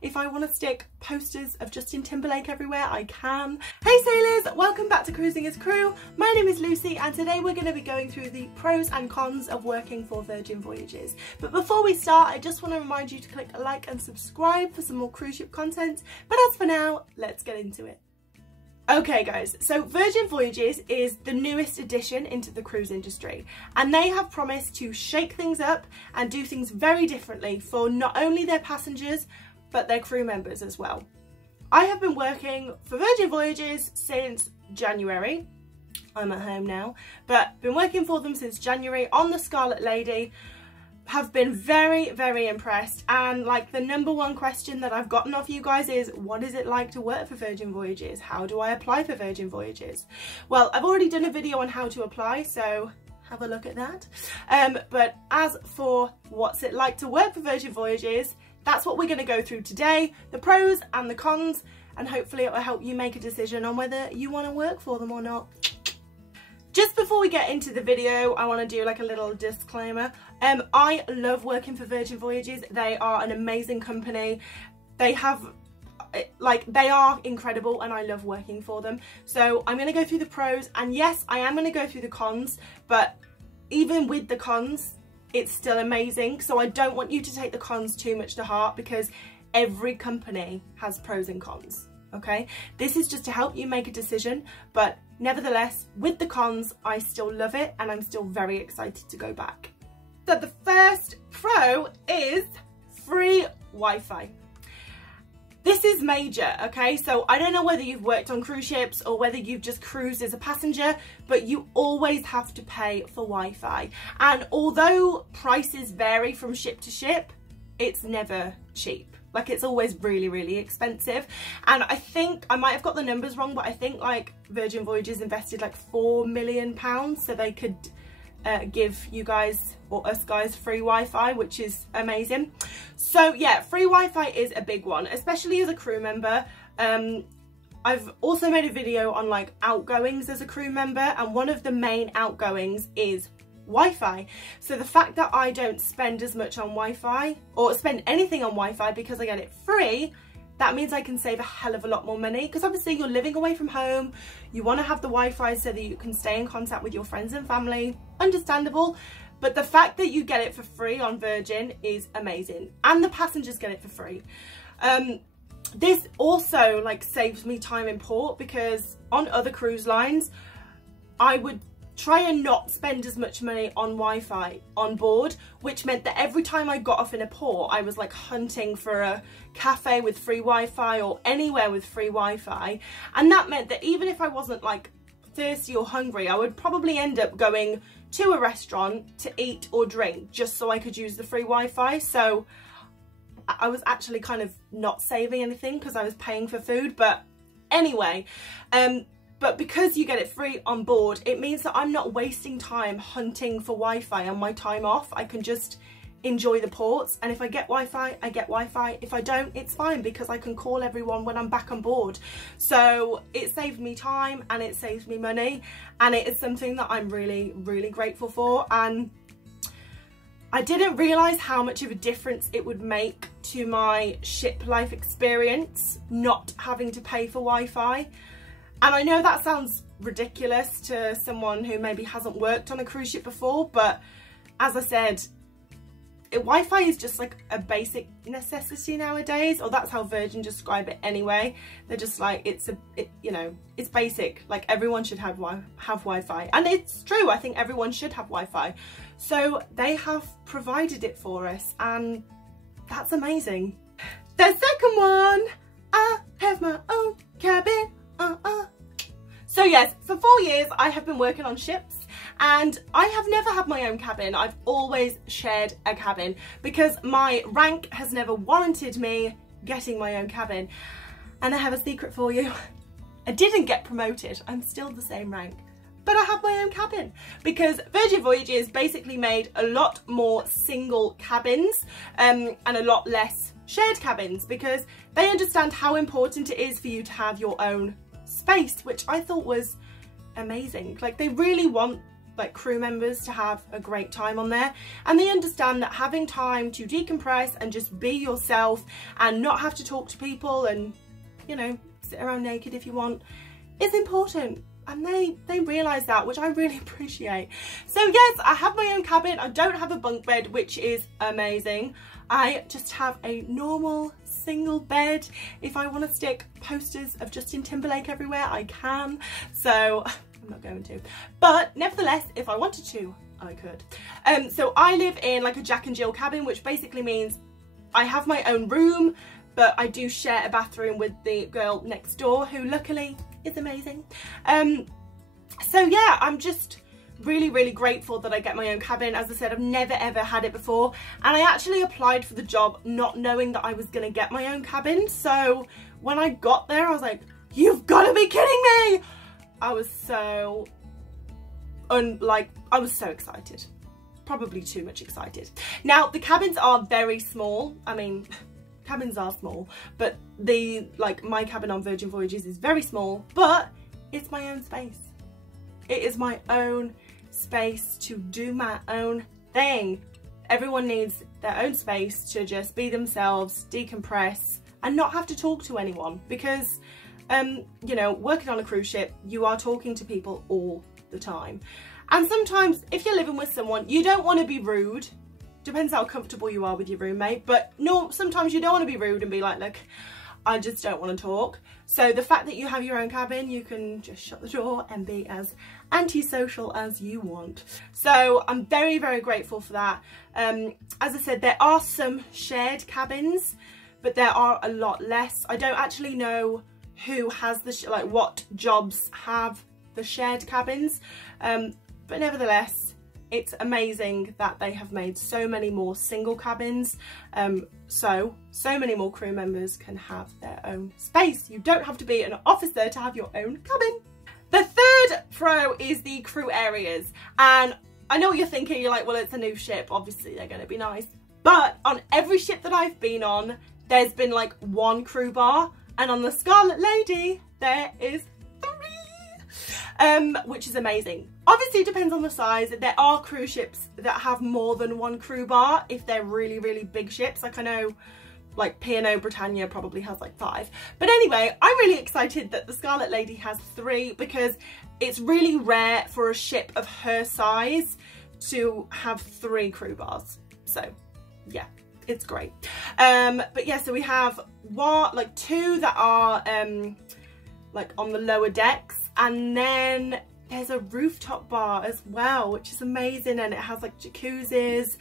If I want to stick posters of Justin Timberlake everywhere, I can. Hey sailors, welcome back to Cruising as Crew. My name is Lucy and today we're going to be going through the pros and cons of working for Virgin Voyages. But before we start, I just want to remind you to click like and subscribe for some more cruise ship content. But as for now, let's get into it. Okay guys, so Virgin Voyages is the newest addition into the cruise industry and they have promised to shake things up and do things very differently for not only their passengers but their crew members as well. I have been working for Virgin Voyages since January. I'm at home now, but been working for them since January on the Scarlet Lady. Have been very, very impressed, and like the number one question that I've gotten off you guys is, what is it like to work for Virgin Voyages? How do I apply for Virgin Voyages? Well, I've already done a video on how to apply, so have a look at that. But as for what's it like to work for Virgin Voyages, that's what we're going to go through today, the pros and the cons, and hopefully it will help you make a decision on whether you want to work for them or not. Just before we get into the video, I want to do like a little disclaimer. I love working for Virgin Voyages. They are an amazing company. They are incredible and I love working for them. So I'm going to go through the pros, and yes, I am going to go through the cons, but even with the cons, it's still amazing. So I don't want you to take the cons too much to heart because every company has pros and cons. Okay, this is just to help you make a decision, but nevertheless, with the cons, I still love it and I'm still very excited to go back. So the first pro is free Wi-Fi. This is major, okay? So I don't know whether you've worked on cruise ships or whether you've just cruised as a passenger, but you always have to pay for Wi-Fi. And although prices vary from ship to ship, it's never cheap. Like, it's always really, really expensive. And I think, I might have got the numbers wrong, but I think like Virgin Voyages invested like £4 million so they could give you guys, or us guys, free Wi-Fi, which is amazing. So yeah, free Wi-Fi is a big one, especially as a crew member. I've also made a video on like outgoings as a crew member, and one of the main outgoings is Wi-Fi. So the fact that I don't spend as much on Wi-Fi or spend anything on Wi-Fi because I get it free, that means I can save a hell of a lot more money, because obviously you're living away from home, you want to have the Wi-Fi so that you can stay in contact with your friends and family, understandable, but the fact that you get it for free on Virgin is amazing, and the passengers get it for free. This also like saves me time in port, because on other cruise lines I would try and not spend as much money on Wi-Fi on board, which meant that every time I got off in a port, I was like hunting for a cafe with free Wi-Fi or anywhere with free Wi-Fi. And that meant that even if I wasn't like thirsty or hungry, I would probably end up going to a restaurant to eat or drink just so I could use the free Wi-Fi. So I was actually kind of not saving anything because I was paying for food. But anyway, but because you get it free on board, it means that I'm not wasting time hunting for Wi-Fi on my time off. I can just enjoy the ports, and if I get Wi-Fi, I get Wi-Fi. If I don't, it's fine, because I can call everyone when I'm back on board. So it saved me time and it saves me money, and it is something that I'm really, really grateful for. And I didn't realise how much of a difference it would make to my ship life experience not having to pay for Wi-Fi. And I know that sounds ridiculous to someone who maybe hasn't worked on a cruise ship before, but as I said, Wi-Fi is just like a basic necessity nowadays, or that's how Virgin describe it anyway. They're just like, you know, it's basic. Like, everyone should have Wi-Fi, and it's true. I think everyone should have Wi-Fi. So they have provided it for us, and that's amazing. The second one, I have my own cabin. So yes, for 4 years I have been working on ships, and I have never had my own cabin. I've always shared a cabin because my rank has never warranted me getting my own cabin. And I have a secret for you. I didn't get promoted. I'm still the same rank, but I have my own cabin because Virgin Voyages basically made a lot more single cabins and a lot less shared cabins, because they understand how important it is for you to have your own space, which I thought was amazing. Like, they really want like crew members to have a great time on there, and they understand that having time to decompress and just be yourself and not have to talk to people and, you know, sit around naked if you want is important. And they realise that, which I really appreciate. So yes, I have my own cabin. I don't have a bunk bed, which is amazing. I just have a normal single bed. If I want to stick posters of Justin Timberlake everywhere, I can. So I'm not going to. But nevertheless, if I wanted to, I could. So I live in like a Jack and Jill cabin, which basically means I have my own room, but I do share a bathroom with the girl next door, who luckily is amazing. So yeah, I'm just really grateful that I get my own cabin. As I said, I've never ever had it before, and I actually applied for the job not knowing that I was gonna get my own cabin. So when I got there, I was like, you've got to be kidding me. I was so I was so excited, probably too much excited. Now the cabins are very small. I mean, cabins are small, but my cabin on Virgin Voyages is very small, but it's my own space. It is my own space to do my own thing. Everyone needs their own space to just be themselves, decompress, and not have to talk to anyone, because you know, working on a cruise ship, you are talking to people all the time, and sometimes if you're living with someone, you don't want to be rude. Depends how comfortable you are with your roommate, but no, sometimes you don't want to be rude and be like, look, I just don't want to talk. So the fact that you have your own cabin, you can just shut the door and be as antisocial as you want. So I'm very grateful for that. As I said, there are some shared cabins, but there are a lot less. I don't actually know who has the what jobs have the shared cabins, but nevertheless, it's amazing that they have made so many more single cabins, so many more crew members can have their own space. You don't have to be an officer to have your own cabin. The third pro is the crew areas, and I know what you're thinking. You're like, well, it's a new ship, obviously they're going to be nice, but on every ship that I've been on, there's been like one crew bar, and on the Scarlet Lady there is 3, which is amazing. Obviously it depends on the size. There are cruise ships that have more than one crew bar if they're really big ships. Like I know like P&O Britannia probably has like 5. But anyway, I'm really excited that the Scarlet Lady has 3, because it's really rare for a ship of her size to have 3 crew bars. So yeah, it's great. But yeah, so we have 2 that are like on the lower decks, and then there's a rooftop bar as well, which is amazing, and it has like jacuzzis,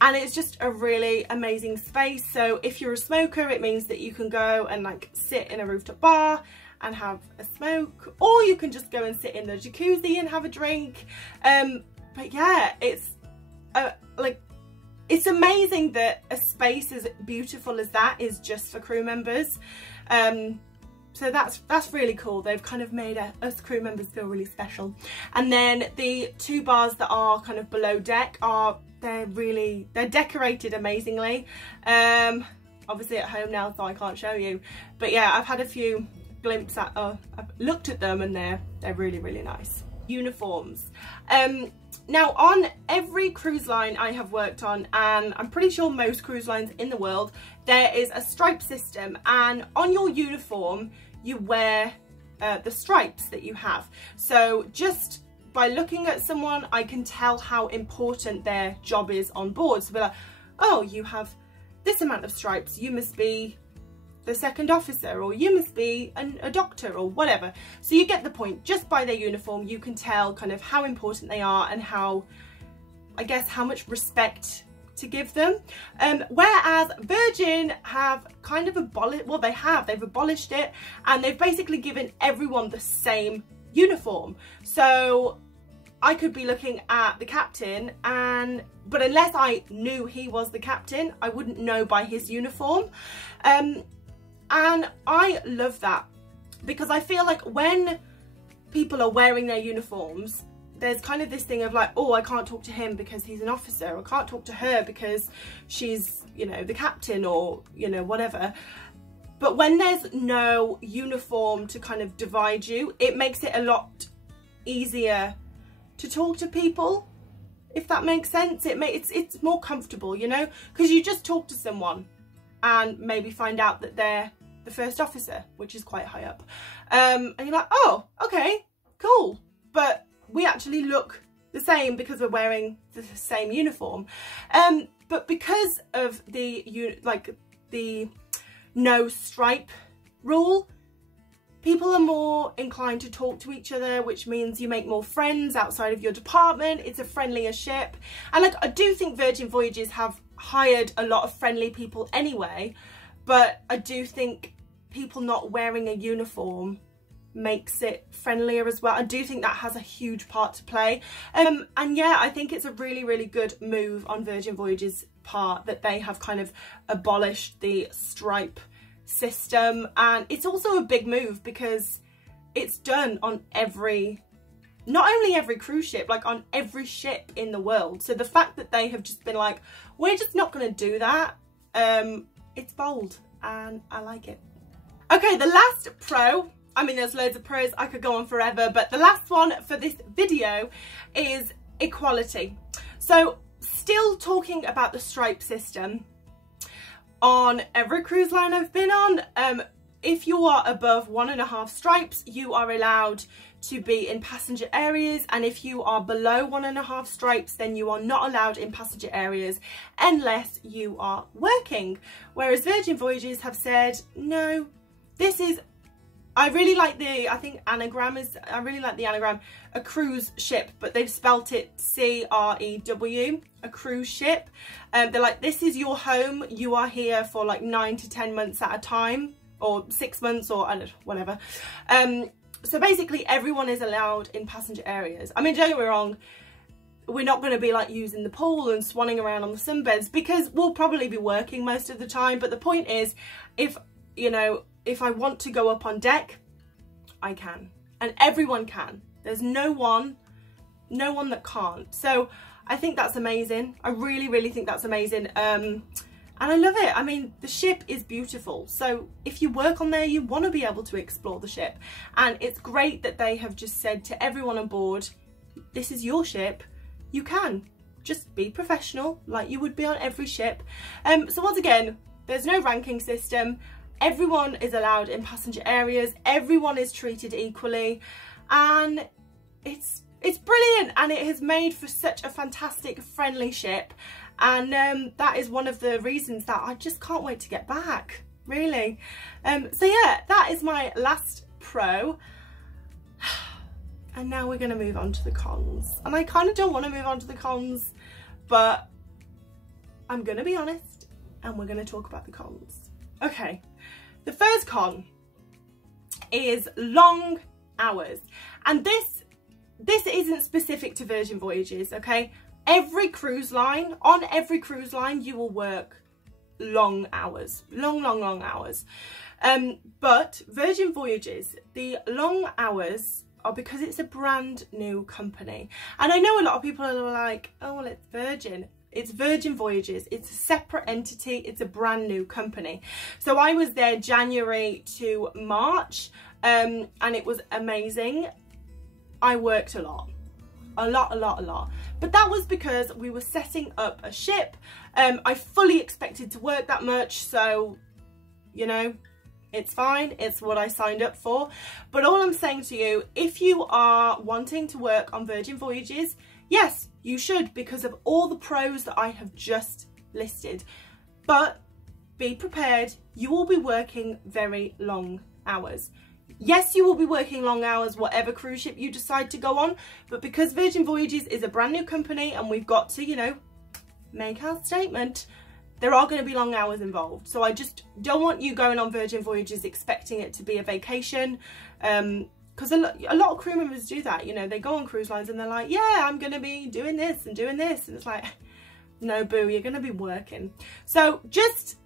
and it's just a really amazing space. So if you're a smoker, it means that you can go and like sit in a rooftop bar and have a smoke, or you can just go and sit in the jacuzzi and have a drink. But yeah, it's it's amazing that a space as beautiful as that is just for crew members. So that's really cool. They've kind of made us crew members feel really special. And then the 2 bars that are kind of below deck they're decorated amazingly. Obviously at home now, so I can't show you. But yeah, I've had a few glimpses at I've looked at them, and they're really nice. Uniforms. Now on every cruise line I have worked on, and I'm pretty sure most cruise lines in the world, there is a stripe system, and on your uniform you wear the stripes that you have. So just by looking at someone, I can tell how important their job is on board. So we're like, oh, you have this amount of stripes, you must be the second officer, or you must be a doctor, or whatever. So you get the point. Just by their uniform you can tell kind of how important they are, and how, I guess, how much respect to give them. Whereas Virgin have kind of abolished, well, they've abolished it, and they've basically given everyone the same uniform. So I could be looking at the captain, but unless I knew he was the captain, I wouldn't know by his uniform. And I love that, because I feel like when people are wearing their uniforms, there's kind of this thing of like, oh, I can't talk to him because he's an officer, or I can't talk to her because she's, you know, the captain, or, you know, whatever. But when there's no uniform to kind of divide you, it makes it a lot easier to talk to people, if that makes sense. It's more comfortable, you know, because you just talk to someone and maybe find out that they're the first officer, which is quite high up, and you're like, oh, okay, cool, but we actually look the same because we're wearing the same uniform. But because of the no stripe rule, people are more inclined to talk to each other, which means you make more friends outside of your department. It's a friendlier ship. And like, I do think Virgin Voyages have hired a lot of friendly people anyway, but I do think people not wearing a uniform makes it friendlier as well. I do think that has a huge part to play. And yeah, I think it's a really, really good move on Virgin Voyages' part that they have kind of abolished the stripe system. And it's also a big move because it's done on not only every cruise ship, like on every ship in the world. So the fact that they have just been like, we're just not going to do that, it's bold and I like it. Okay, the last pro, I mean, there's loads of pros, I could go on forever, but the last one for this video is equality. So still talking about the stripe system, on every cruise line I've been on, if you are above 1.5 stripes, you are allowed to be in passenger areas, and if you are below 1.5 stripes, then you are not allowed in passenger areas unless you are working. Whereas Virgin Voyages have said, no, this is, I really like the, I really like the anagram, a cruise ship, but they've spelt it C-R-E-W, a cruise ship. They're like, this is your home, you are here for like 9 to 10 months at a time, or 6 months, or I don't know, whatever. So basically everyone is allowed in passenger areas. I mean, don't get me wrong, we're not going to be like using the pool and swanning around on the sunbeds because we'll probably be working most of the time. But the point is, if, you know, if I want to go up on deck, I can, and everyone can. There's no one that can't. So I think that's amazing. I really, really think that's amazing. And I love it. I mean, the ship is beautiful. So if you work on there, you want to be able to explore the ship. And it's great that they have just said to everyone on board, this is your ship. You can just be professional like you would be on every ship. So once again, there's no ranking system. Everyone is allowed in passenger areas. Everyone is treated equally. And it's brilliant. And it has made for such a fantastic, friendly ship. And that is one of the reasons that I just can't wait to get back, really. So yeah, that is my last pro. And now we're going to move on to the cons. And I kind of don't want to move on to the cons, but I'm going to be honest and we're going to talk about the cons. Okay, the first con is long hours. And this isn't specific to Virgin Voyages, okay? Every cruise line, on every cruise line, you will work long hours, long hours. But Virgin Voyages, the long hours are because it's a brand new company. And I know a lot of people are like, oh, well, it's Virgin. It's Virgin Voyages. It's a separate entity. It's a brand new company. So I was there January to March, and it was amazing. I worked a lot. A lot. But that was because we were setting up a ship. I fully expected to work that much, so, you know, it's fine. It's what I signed up for. But all I'm saying to you, if you are wanting to work on Virgin Voyages, yes, you should, because of all the pros that I have just listed. But be prepared, you will be working very long hours. Yes, you will be working long hours, whatever cruise ship you decide to go on, but because Virgin Voyages is a brand new company and we've got to, you know, make our statement, there are going to be long hours involved. So I just don't want you going on Virgin Voyages expecting it to be a vacation, because a lot of crew members do that. You know, they go on cruise lines and they're like, yeah, I'm going to be doing this, and it's like, no, boo, you're going to be working. So just,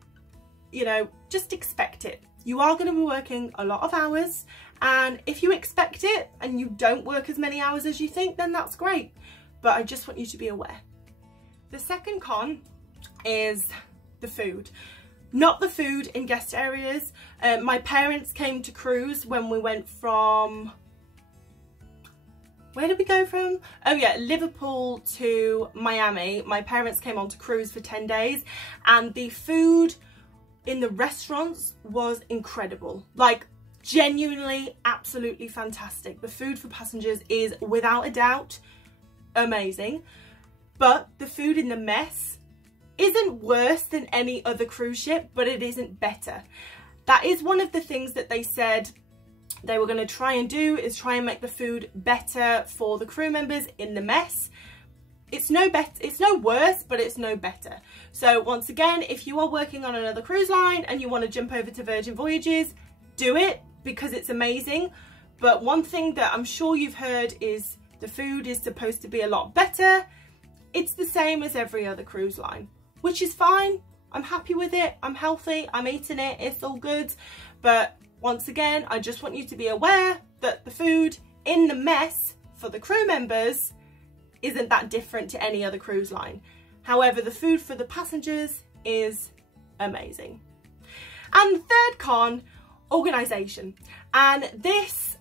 you know, just expect it. You are going to be working a lot of hours, and if you expect it and you don't work as many hours as you think, then that's great. But I just want you to be aware. The second con is the food. Not the food in guest areas. My parents came to cruise when we went from where did we go from? Oh yeah, Liverpool to Miami. My parents came on to cruise for 10 days and the food in the restaurants was incredible. Like, genuinely, absolutely fantastic. The food for passengers is without a doubt amazing, but the food in the mess isn't worse than any other cruise ship, but it isn't better. That is one of the things that they said they were going to try and do, is try and make the food better for the crew members in the mess. It's no worse, but it's no better. So once again, if you are working on another cruise line and you want to jump over to Virgin Voyages, do it, because it's amazing. But one thing that I'm sure you've heard is the food is supposed to be a lot better. It's the same as every other cruise line, which is fine. I'm happy with it. I'm healthy. I'm eating it. It's all good. But once again, I just want you to be aware that the food in the mess for the crew members isn't that different to any other cruise line. However, the food for the passengers is amazing. And the third con, organisation. And this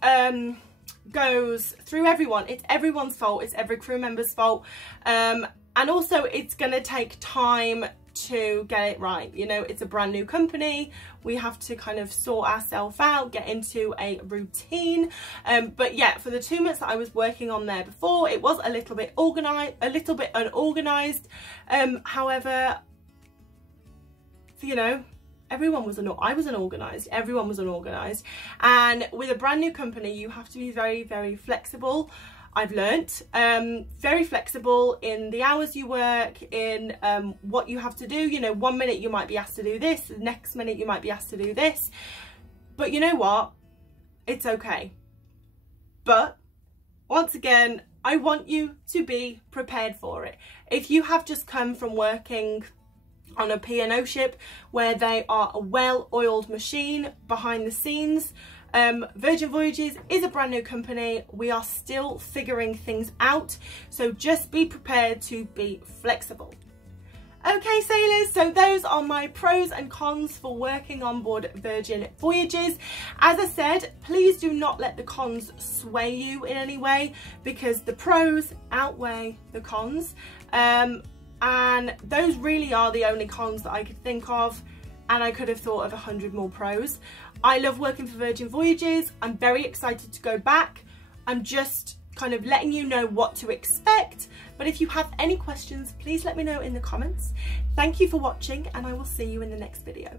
goes through everyone. It's everyone's fault. It's every crew member's fault. And also it's going to take time to get it right. You know, it's a brand new company. We have to kind of sort ourselves out, get into a routine. But yeah, for the 2 months that I was working on there before, it was a little bit unorganized. However, you know, I was unorganized. Everyone was unorganized. And with a brand new company, you have to be very, very flexible. I've learnt very flexible in the hours you work, in what you have to do. You know, 1 minute you might be asked to do this, the next minute you might be asked to do this. But you know what? It's okay. But once again, I want you to be prepared for it. If you have just come from working on a P&O ship where they are a well-oiled machine behind the scenes, Virgin Voyages is a brand new company. We are still figuring things out, so just be prepared to be flexible. Okay sailors, so those are my pros and cons for working on board Virgin Voyages. As I said, please do not let the cons sway you in any way, because the pros outweigh the cons, and those really are the only cons that I could think of, and I could have thought of 100 more pros. I love working for Virgin Voyages. I'm very excited to go back. I'm just kind of letting you know what to expect. But if you have any questions, please let me know in the comments. Thank you for watching, and I will see you in the next video.